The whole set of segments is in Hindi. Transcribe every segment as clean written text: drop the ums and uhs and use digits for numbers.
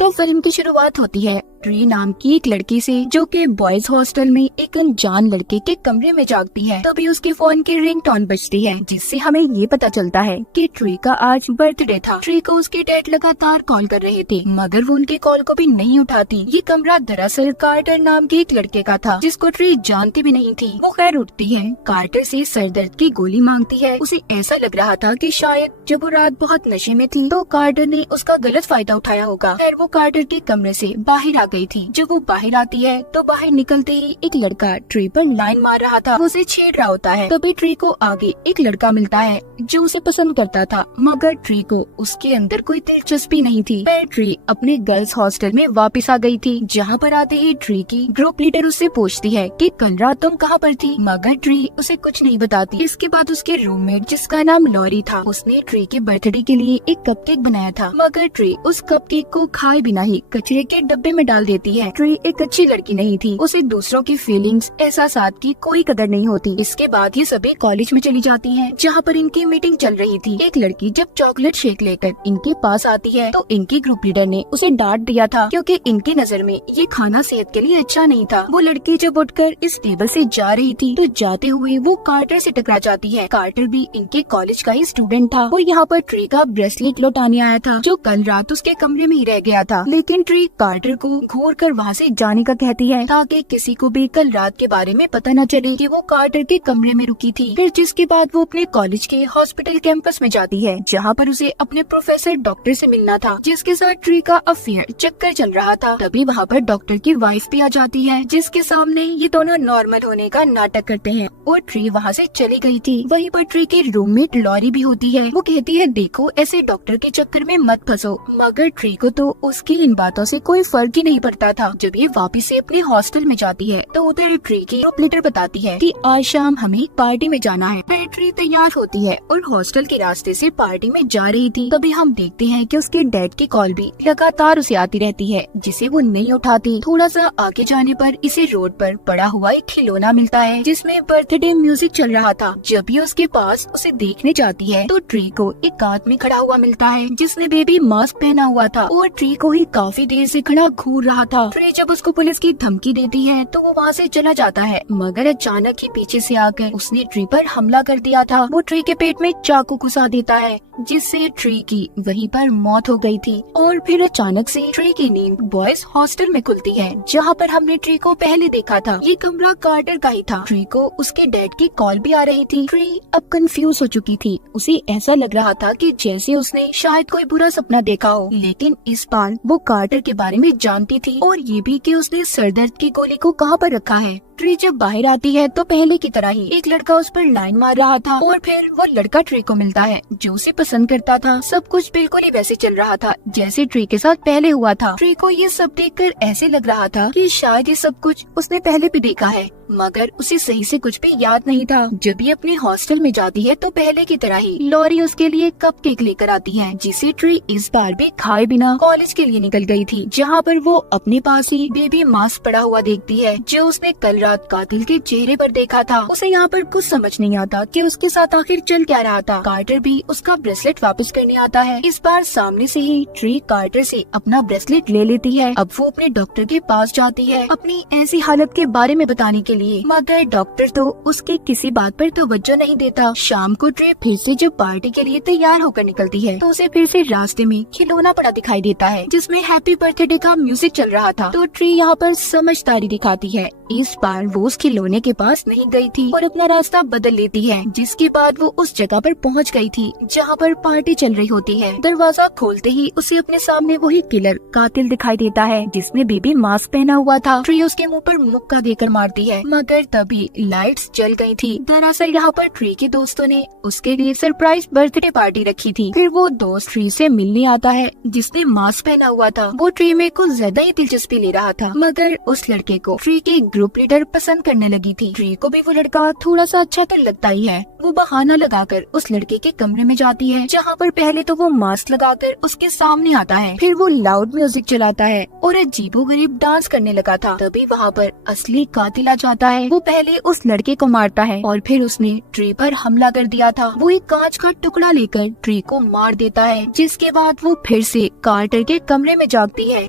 तो फिल्म की शुरुआत होती है ट्री नाम की एक लड़की से, जो कि बॉयज हॉस्टल में एक अनजान लड़के के कमरे में जागती है। तभी उसके फोन की रिंगटोन बजती है, जिससे हमें ये पता चलता है कि ट्री का आज बर्थडे था। ट्री को उसके डैड लगातार कॉल कर रहे थे, मगर वो उनके कॉल को भी नहीं उठाती। ये कमरा दरअसल कार्टर नाम के एक लड़के का था, जिसको ट्री जानती भी नहीं थी। वो खैर उठती है, कार्टर से सर दर्द की गोली मांगती है। उसे ऐसा लग रहा था कि शायद जब वो रात बहुत नशे में थी तो कार्टर ने उसका गलत फायदा उठाया होगा। खैर वो कार्टर के कमरे से बाहर आ गई थी। जब वो बाहर आती है तो बाहर निकलते ही एक लड़का ट्री पर लाइन मार रहा था, वो उसे छेड़ रहा होता है। तभी ट्री को आगे एक लड़का मिलता है जो उसे पसंद करता था, मगर ट्री को उसके अंदर कोई दिलचस्पी नहीं थी। फिर ट्री अपने गर्ल्स हॉस्टल में वापस आ गई थी, जहाँ पर आते ही ट्री की ग्रुप लीडर उससे पूछती है कि कल रात तुम कहाँ पर थी, मगर ट्री उसे कुछ नहीं बताती। इसके बाद उसके रूममेट जिसका नाम लॉरी था, उसने ट्री के बर्थडे के लिए एक कपकेक बनाया था, मगर ट्री उस कपकेक को खाए बिना ही कचरे के डब्बे में डाल देती है। ट्री एक अच्छी लड़की नहीं थी, उसे दूसरों की फीलिंग्स एहसासात की कोई कदर नहीं होती। इसके बाद ये सभी कॉलेज में चली जाती हैं, जहाँ पर इनकी मीटिंग चल रही थी। एक लड़की जब चॉकलेट शेक लेकर इनके पास आती है तो इनके ग्रुप लीडर ने उसे डांट दिया था, क्योंकि इनकी नजर में ये खाना सेहत के लिए अच्छा नहीं था। वो लड़की जब उठकर इस टेबल से जा रही थी तो जाते हुए वो कार्टर से टकरा जाती है। कार्टर भी इनके कॉलेज का ही स्टूडेंट था। वो यहाँ पर ट्री का ब्रेसलेट लौटाने आया था, जो कल रात उसके कमरे में ही रह गया था। लेकिन ट्री कार्टर को घूर कर वहाँ से जाने का कहती है, ताकि किसी को भी कल रात के बारे में पता न चले कि वो कार्टर के कमरे में रुकी थी। फिर जिसके बाद वो अपने कॉलेज के हॉस्पिटल कैंपस में जाती है, जहाँ पर उसे अपने प्रोफेसर डॉक्टर से मिलना था, जिसके साथ ट्री का अफेयर चक्कर चल रहा था। तभी वहाँ पर डॉक्टर की वाइफ भी आ जाती है, जिसके सामने ये दोनों नॉर्मल होने का नाटक करते हैं और ट्री वहाँ से चली गई थी। वहीं पर ट्री की रूममेट लॉरी भी होती है। वो कहती है, देखो ऐसे डॉक्टर के चक्कर में मत फंसो, मगर ट्री को तो उसकी इन बातों से कोई फर्क ही नहीं पड़ता था। जब ये वापस से अपने हॉस्टल में जाती है तो उधर ट्री की ग्रुप लीडर बताती है कि आज शाम हमें पार्टी में जाना है। फिर ट्री तैयार होती है और हॉस्टल के रास्ते से पार्टी में जा रही थी। तभी हम देखते हैं कि उसके डैड की कॉल भी लगातार उसे आती रहती है, जिसे वो नहीं उठाती। थोड़ा सा आगे जाने पर इसे रोड पर पड़ा हुआ एक खिलौना मिलता है, जिसमें बर्थडे म्यूजिक चल रहा था। जब भी उसके पास उसे देखने जाती है तो ट्री को एक आदमी खड़ा हुआ मिलता है, जिसने बेबी मास्क पहना हुआ था और ट्री को ही काफी देर से खड़ा घूर रहा था। ट्री जब उसको पुलिस की धमकी देती है तो वो वहाँ से चला जाता है, मगर अचानक ही पीछे से आकर उसने ट्री पर हमला कर दिया था। वो ट्री के पेट में चाकू घुसा देता है, जिससे ट्री की वहीं पर मौत हो गई थी। और फिर अचानक से ट्री की नींद बॉयज हॉस्टल में खुलती है, जहाँ पर हमने ट्री को पहले देखा था। ये कमरा कार्टर का ही था। ट्री को उसके डैड की कॉल भी आ रही थी। ट्री अब कंफ्यूज हो चुकी थी। उसे ऐसा लग रहा था कि जैसे उसने शायद कोई बुरा सपना देखा हो, लेकिन इस बार वो कार्टर के बारे में जानती थी और ये भी कि उसने सरदर्द की गोली को कहाँ पर रखा है। ट्री जब बाहर आती है तो पहले की तरह ही एक लड़का उस पर लाइन मार रहा था और फिर वो लड़का ट्री को मिलता है, जो उसे पसंद करता था। सब कुछ बिल्कुल ही वैसे चल रहा था जैसे ट्री के साथ पहले हुआ था। ट्री को ये सब देखकर ऐसे लग रहा था कि शायद ये सब कुछ उसने पहले भी देखा है, मगर उसे सही से कुछ भी याद नहीं था। जब ये अपने हॉस्टल में जाती है तो पहले की तरह ही लॉरी उसके लिए कपकेक लेकर आती है, जिसे ट्री इस बार भी खाए बिना कॉलेज के लिए निकल गई थी, जहाँ पर वो अपने पास ही बेबी मास्क पड़ा हुआ देखती है, जो उसने कल रात कातिल के चेहरे पर देखा था। उसे यहाँ पर कुछ समझ नहीं आता कि उसके साथ आखिर चल क्या रहा था। कार्टर भी उसका ब्रेसलेट वापस करने आता है। इस बार सामने से ही ट्री कार्टर से अपना ब्रेसलेट ले लेती है। अब वो अपने डॉक्टर के पास जाती है अपनी ऐसी हालत के बारे में बताने के लिए, मगर डॉक्टर तो उसके किसी बात पर तवज्जो नहीं देता। शाम को ट्री फिर से जब पार्टी के लिए तैयार होकर निकलती है तो उसे फिर से रास्ते में खिलौना पड़ा दिखाई देता है, जिसमें हैप्पी बर्थडे का म्यूजिक चल रहा था। तो ट्री यहाँ पर समझदारी दिखाती है। इस बार वो उस खिलौने के पास नहीं गई थी और अपना रास्ता बदल लेती है, जिसके बाद वो उस जगह पर पहुंच गई थी जहाँ पर पार्टी चल रही होती है। दरवाजा खोलते ही उसे अपने सामने वही किलर कातिल दिखाई देता है, जिसने बेबी मास्क पहना हुआ था। ट्री उसके मुंह पर मुक्का देकर मारती है, मगर तभी लाइट्स जल गई थी। दरअसल यहाँ पर ट्री के दोस्तों ने उसके लिए सरप्राइज बर्थडे पार्टी रखी थी। फिर वो दोस्त ट्री से मिलने आता है, जिसने मास्क पहना हुआ था। वो ट्री में कुछ ज्यादा ही दिलचस्पी ले रहा था, मगर उस लड़के को ट्री के ग्रुप लीडर पसंद करने लगी थी। ट्री को भी वो लड़का थोड़ा सा अच्छा तो लगता ही है। वो बहाना लगाकर उस लड़के के कमरे में जाती है, जहाँ पर पहले तो वो मास्क लगाकर उसके सामने आता है, फिर वो लाउड म्यूजिक चलाता है और अजीबोगरीब डांस करने लगा था। तभी वहाँ पर असली कातिल आ जाता है। वो पहले उस लड़के को मारता है और फिर उसने ट्री पर हमला कर दिया था। वो एक कांच का टुकड़ा लेकर ट्री को मार देता है, जिसके बाद वो फिर से कार्टर के कमरे में जागती है।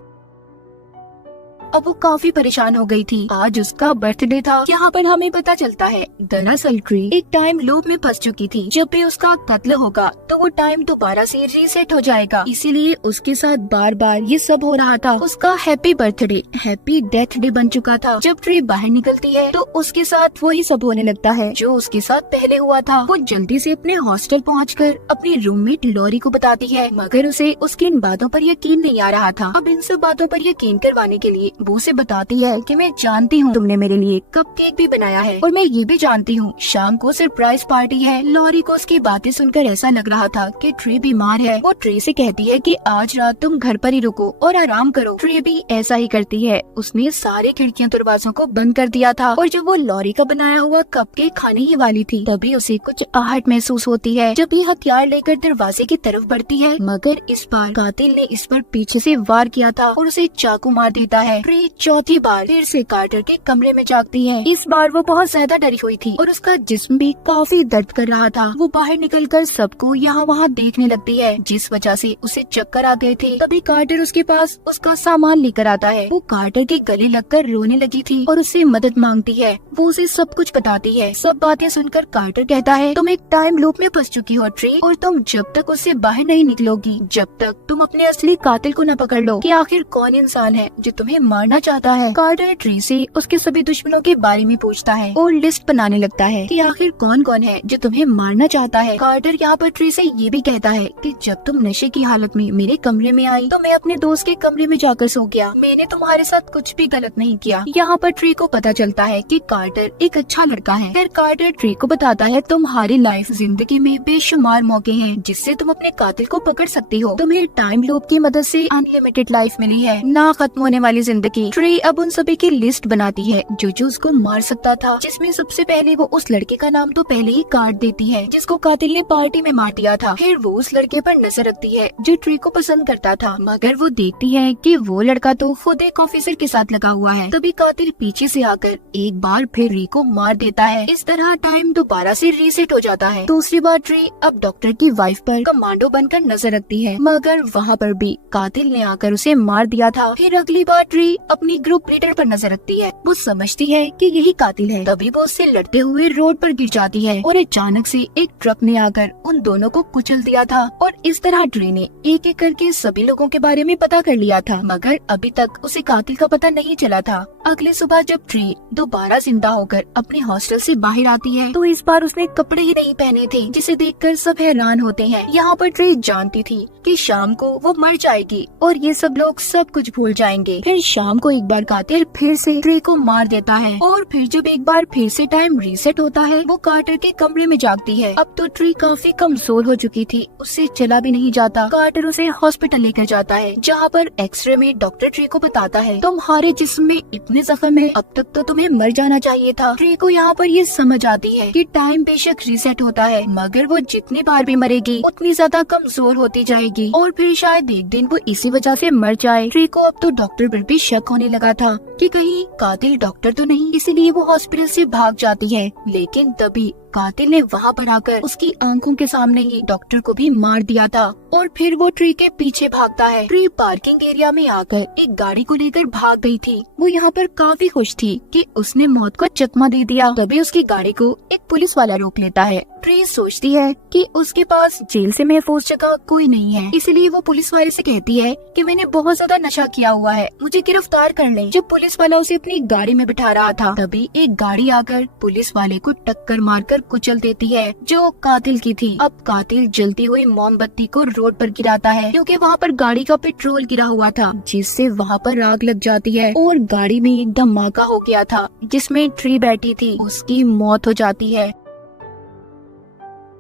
अब वो काफी परेशान हो गई थी। आज उसका बर्थडे था। यहाँ पर हमें पता चलता है दरअसल ट्री एक टाइम लूप में फंस चुकी थी। जब भी उसका कत्ल होगा तो वो टाइम दोबारा से रीसेट हो जाएगा, इसीलिए उसके साथ बार बार ये सब हो रहा था। उसका happy birthday happy death day बन चुका था। जब ट्री बाहर निकलती है तो उसके साथ वही सब होने लगता है जो उसके साथ पहले हुआ था। वो जल्दी से अपने हॉस्टल पहुँचकर अपनी रूममेट लॉरी को बताती है, मगर उसे उसकी इन बातों पर यकीन नहीं आ रहा था। अब इन सब बातों पर यकीन करवाने के लिए वो उसे बताती है कि मैं जानती हूँ तुमने मेरे लिए कपकेक भी बनाया है और मैं ये भी जानती हूँ शाम को सरप्राइज पार्टी है। लॉरी को उसकी बातें सुनकर ऐसा लग रहा था कि ट्री बीमार है। वो ट्री से कहती है कि आज रात तुम घर पर ही रुको और आराम करो। ट्री भी ऐसा ही करती है। उसने सारे खिड़कियां दरवाजों को बंद कर दिया था और जब वो लॉरी का बनाया हुआ कपकेक खाने ही वाली थी तभी उसे कुछ आहट महसूस होती है। जब ये हथियार लेकर दरवाजे की तरफ बढ़ती है, मगर इस बार कातिल ने इस पर पीछे से वार किया था और उसे चाकू मार देता है। ट्री चौथी बार फिर से कार्टर के कमरे में जागती है। इस बार वो बहुत ज्यादा डरी हुई थी और उसका जिस्म भी काफी दर्द कर रहा था। वो बाहर निकलकर सबको यहाँ वहाँ देखने लगती है, जिस वजह से उसे चक्कर आ गए थे। तभी कार्टर उसके पास उसका सामान लेकर आता है। वो कार्टर के गले लगकर रोने लगी थी और उससे मदद मांगती है। वो उसे सब कुछ बताती है। सब बातें सुनकर कार्टर कहता है, तुम एक टाइम लूप में फंस चुकी हो ट्री, और तुम जब तक उससे बाहर नहीं निकलोगी, जब तक तुम अपने असली कातिल को न पकड़ लो कि आखिर कौन इंसान है जो तुम्हें मारना चाहता है। कार्टर ट्री से उसके सभी दुश्मनों के बारे में पूछता है और लिस्ट बनाने लगता है कि आखिर कौन कौन है जो तुम्हें मारना चाहता है। कार्टर यहाँ पर ट्री से ये भी कहता है कि जब तुम नशे की हालत में मेरे कमरे में आई तो मैं अपने दोस्त के कमरे में जाकर सो गया। मैंने तुम्हारे साथ कुछ भी गलत नहीं किया। यहाँ पर ट्री को पता चलता है कि कार्टर एक अच्छा लड़का है। फिर कार्टर ट्री को बताता है, तुम्हारी लाइफ जिंदगी में बेशुमार मौके हैं जिससे तुम अपने कातिल को पकड़ सकती हो। तुम्हें टाइम लूप की मदद से अनलिमिटेड लाइफ मिली है, ना खत्म होने वाली जिंदगी। ट्री अब उन सभी की लिस्ट बनाती है जो उसको मार सकता था, जिसमें सबसे पहले वो उस लड़के का नाम तो पहले ही काट देती है जिसको कातिल ने पार्टी में मार दिया था। फिर वो उस लड़के पर नजर रखती है जो ट्री को पसंद करता था, मगर वो देखती है कि वो लड़का तो खुद एक ऑफिसर के साथ लगा हुआ है। तभी कातिल पीछे से आकर एक बार फिर ट्री को मार देता है। इस तरह टाइम दोबारा से रीसेट हो जाता है। दूसरी बार ट्री अब डॉक्टर की वाइफ पर कमांडो बनकर नजर रखती है, मगर वहाँ पर भी कातिल ने आकर उसे मार दिया था। फिर अगली बार ट्री अपनी ग्रुप लीडर पर नजर रखती है। वो समझती है कि यही कातिल है। तभी वो उससे लड़ते हुए रोड पर गिर जाती है और अचानक से एक ट्रक ने आकर उन दोनों को कुचल दिया था। और इस तरह ट्री ने एक एक करके सभी लोगों के बारे में पता कर लिया था, मगर अभी तक उसे कातिल का पता नहीं चला था। अगली सुबह जब ट्री दोबारा जिंदा होकर अपने हॉस्टल से बाहर आती है तो इस बार उसने कपड़े ही नहीं पहने थे, जिसे देखकर सब हैरान होते हैं। यहाँ पर ट्री जानती थी कि शाम को वो मर जाएगी और ये सब लोग सब कुछ भूल जाएंगे। फिर शाम को एक बार कातिल फिर से ट्री को मार देता है और फिर जब एक बार फिर से टाइम रीसेट होता है वो कार्टर के कमरे में जागती है। अब तो ट्री काफी कमजोर हो चुकी थी, उससे चला भी नहीं जाता। कार्टर उसे हॉस्पिटल लेकर जाता है, जहाँ पर एक्सरे में डॉक्टर ट्री को बताता है, तुम्हारे जिस्म में इतने जख्म है, अब तक तो तुम्हें मर जाना चाहिए था। ट्री को यहाँ पर ये समझ आती है कि टाइम बेशक रीसेट होता है, मगर वो जितनी बार भी मरेगी उतनी ज्यादा कमजोर होती जाएगी और फिर शायद एक दिन वो इसी वजह से मर जाए। ट्री को अब तो डॉक्टर पर भी शक होने लगा था कि कहीं कातिल डॉक्टर तो नहीं, इसीलिए वो हॉस्पिटल से भाग जाती है। लेकिन तभी कातिल ने वहाँ पर आकर उसकी आंखों के सामने ही डॉक्टर को भी मार दिया था और फिर वो ट्री के पीछे भागता है। ट्री पार्किंग एरिया में आकर एक गाड़ी को लेकर भाग गई थी। वो यहाँ पर काफी खुश थी कि उसने मौत को चकमा दे दिया। तभी उसकी गाड़ी को एक पुलिस वाला रोक लेता है। ट्री सोचती है कि उसके पास जेल से महफूज जगह कोई नहीं है, इसलिए वो पुलिस वाले से कहती है कि मैंने बहुत ज्यादा नशा किया हुआ है, मुझे गिरफ्तार कर लें। जब पुलिस वाला उसे अपनी गाड़ी में बिठा रहा था तभी एक गाड़ी आकर पुलिस वाले को टक्कर मारकर कुचल देती है, जो कातिल की थी। अब कातिल जलती हुई मोमबत्ती को रोड पर गिराता है क्योंकि वहाँ पर गाड़ी का पेट्रोल गिरा हुआ था, जिससे वहाँ पर आग लग जाती है और गाड़ी में एक धमाका हो गया था जिसमें ट्री बैठी थी, उसकी मौत हो जाती है।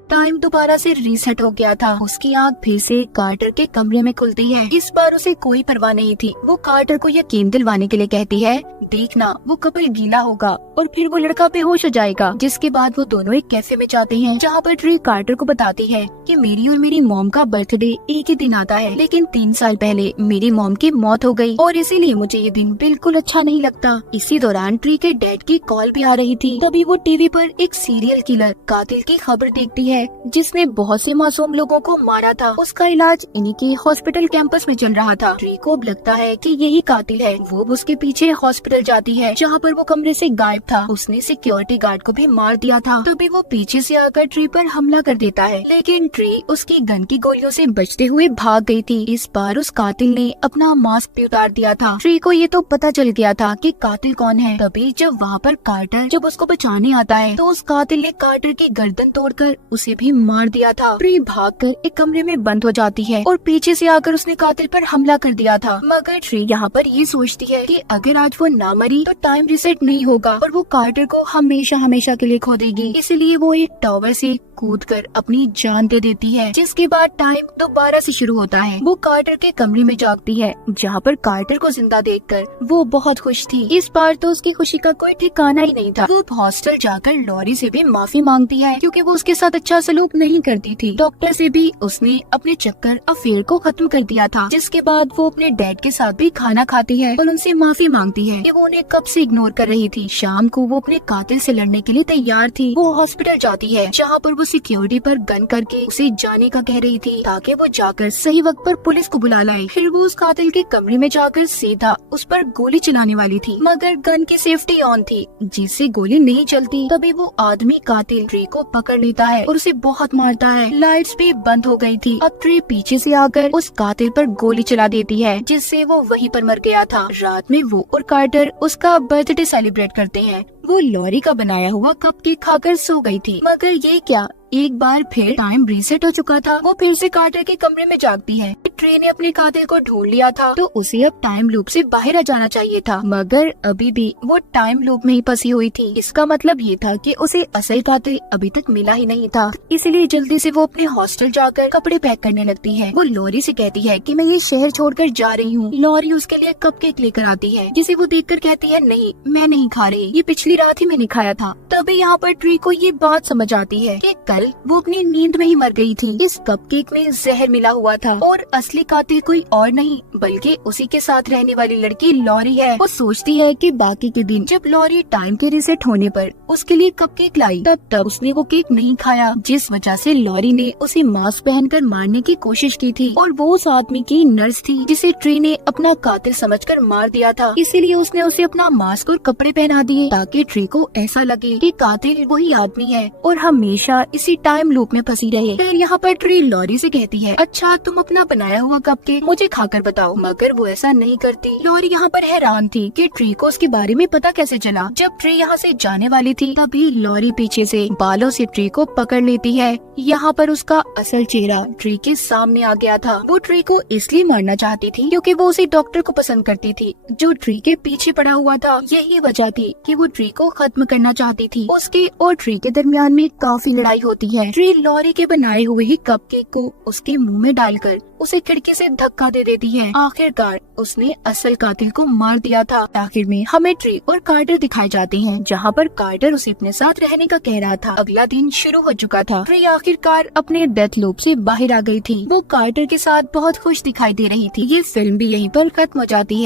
टाइम दोबारा से रीसेट हो गया था। उसकी आँख फिर से कार्टर के कमरे में खुलती है। इस बार उसे कोई परवाह नहीं थी। वो कार्टर को यकीन दिलवाने के लिए कहती है, देखना वो कपल गीला होगा और फिर वो लड़का बेहोश हो जाएगा। जिसके बाद वो दोनों एक कैफे में जाते हैं, जहाँ पर ट्री कार्टर को बताती है कि मेरी और मेरी मॉम का बर्थडे एक ही दिन आता है, लेकिन 3 साल पहले मेरी मॉम की मौत हो गई और इसीलिए मुझे ये दिन बिल्कुल अच्छा नहीं लगता। इसी दौरान ट्री के डैड की कॉल भी आ रही थी। तभी वो टीवी पर एक सीरियल किलर कातिल की खबर देखती है, जिसने बहुत से मासूम लोगों को मारा था। उसका इलाज इन्हीं के हॉस्पिटल कैंपस में चल रहा था। ट्री को अब लगता है कि यही कातिल है। वो उसके पीछे हॉस्पिटल जाती है, जहाँ पर वो कमरे से गायब था। उसने सिक्योरिटी गार्ड को भी मार दिया था। तभी वो पीछे से आकर ट्री पर हमला कर देता है, लेकिन ट्री उसकी गन की गोलियों से बचते हुए भाग गई थी। इस बार उस कातिल ने अपना मास्क भी उतार दिया था। ट्री को ये तो पता चल गया था कि कातिल कौन है। तभी जब वहाँ पर कार्टर जब उसको बचाने आता है, तो उस कातिल ने कार्टर की गर्दन तोड़कर उसे भी मार दिया था। ट्री भागकर एक कमरे में बंद हो जाती है और पीछे से आकर उसने कातिल पर हमला कर दिया था। मगर ट्री यहाँ पर ये सोचती है कि अगर आज वो ना मरी तो टाइम रिसेट नहीं होगा और वो कार्टर को हमेशा हमेशा के लिए खो देगी। इसलिए वो एक टावर से कूदकर अपनी जान दे देती है। जिसके बाद टाइम दोबारा से शुरू होता है। वो कार्टर के कमरे में जागती है, जहाँ पर कार्टर को जिंदा देखकर वो बहुत खुश थी। इस बार तो उसकी खुशी का कोई ठिकाना ही नहीं था। वो हॉस्टल जाकर लॉरी से भी माफी मांगती है, क्योंकि वो उसके साथ अच्छा सलूक नहीं करती थी। डॉक्टर से भी उसने अपने चक्कर अफेयर को खत्म कर दिया था। जिसके बाद वो अपने डैड के साथ भी खाना खाती है और उनसे माफी मांगती है कि वो उन्हें कब से इग्नोर कर रही थी। शाम को वो अपने कातिल से लड़ने के लिए तैयार थी। वो हॉस्पिटल जाती है, जहाँ पर वो सिक्योरिटी पर गन करके उसे जाने का कह रही थी, ताकि वो जाकर सही वक्त पर पुलिस को बुला लाए। फिर वो उस कातिल के कमरे में जाकर सीधा उस पर गोली चलाने वाली थी, मगर गन की सेफ्टी ऑन थी, जिससे गोली नहीं चलती। तभी वो आदमी कातिल ट्री को पकड़ लेता है और उसे बहुत मारता है। लाइट्स भी बंद हो गई थी। अब ट्री पीछे से आकर उस कातिल पर गोली चला देती है, जिससे वो वहीं पर मर गया था। रात में वो और कार्टर उसका बर्थडे सेलिब्रेट करते हैं। वो लॉरी का बनाया हुआ कपकेक खाकर सो गई थी। मगर ये क्या, एक बार फिर टाइम रीसेट हो चुका था। वो फिर से कार्टर के कमरे में जागती है। ट्री ने अपने कातिल को ढूंढ लिया था, तो उसे अब टाइम लूप से बाहर आ जाना चाहिए था, मगर अभी भी वो टाइम लूप में ही फंसी हुई थी। इसका मतलब ये था कि उसे असल कातिल अभी तक मिला ही नहीं था। इसलिए जल्दी से वो अपने हॉस्टल जाकर कपड़े पैक करने लगती है। वो लॉरी से कहती है कि मैं ये शहर छोड़कर जा रही हूँ। लॉरी उसके लिए कपकेक लेकर आती है, जिसे वो देखकर कहती है, नहीं मैं नहीं खा रही, ये पिछली रात ही मैंने खाया था। तभी यहाँ पर ट्री को ये बात समझ आती है कि कल वो अपनी नींद में ही मर गई थी। इस कपकेक में जहर मिला हुआ था और असली कातिल कोई और नहीं बल्कि उसी के साथ रहने वाली लड़की लॉरी है। वो सोचती है कि बाकी के दिन जब लॉरी टाइम के रिसेट होने पर उसके लिए कपकेक लाई, तब उसने वो केक नहीं खाया, जिस वजह से लॉरी ने उसे मास्क पहनकर मारने की कोशिश की थी। और वो उस आदमी की नर्स थी, जिसे ट्री ने अपना कातिल समझकर मार दिया था। इसीलिए उसने उसे अपना मास्क और कपड़े पहना दिए, ताकि ट्री को ऐसा लगे कि कातिल वही आदमी है और हमेशा इसी टाइम लूप में फंसी रहे। फिर यहाँ पर ट्री लॉरी से कहती है, अच्छा तुम अपना बनाया हुआ कपकेक मुझे खाकर बताओ, मगर वो ऐसा नहीं करती। लॉरी यहाँ पर हैरान थी कि ट्री को उसके बारे में पता कैसे चला। जब ट्री यहाँ से जाने वाली थी, तभी लॉरी पीछे से बालों से ट्री को पकड़ लेती है। यहाँ पर उसका असल चेहरा ट्री के सामने आ गया था। वो ट्री को इसलिए मारना चाहती थी क्योंकि वो उसी डॉक्टर को पसंद करती थी, जो ट्री के पीछे पड़ा हुआ था। यही वजह थी कि वो ट्री को खत्म करना चाहती थी। उसके और ट्री के दरमियान में काफी लड़ाई होती है। ट्री लॉरी के बनाए हुए ही कपकेक को उसके मुंह में डालकर उसे खिड़की से धक्का दे देती है। आखिरकार उसने असल कातिल को मार दिया था। आखिर में हमें ट्री और कार्टर दिखाए जाते हैं, जहाँ पर कार्टर उसे अपने साथ रहने का कह रहा था। अगला दिन शुरू हो चुका था। ट्री आखिरकार अपने डेथ लूप से बाहर आ गई थी। वो कार्टर के साथ बहुत खुश दिखाई दे रही थी। ये फिल्म भी यहीं पर खत्म हो जाती है।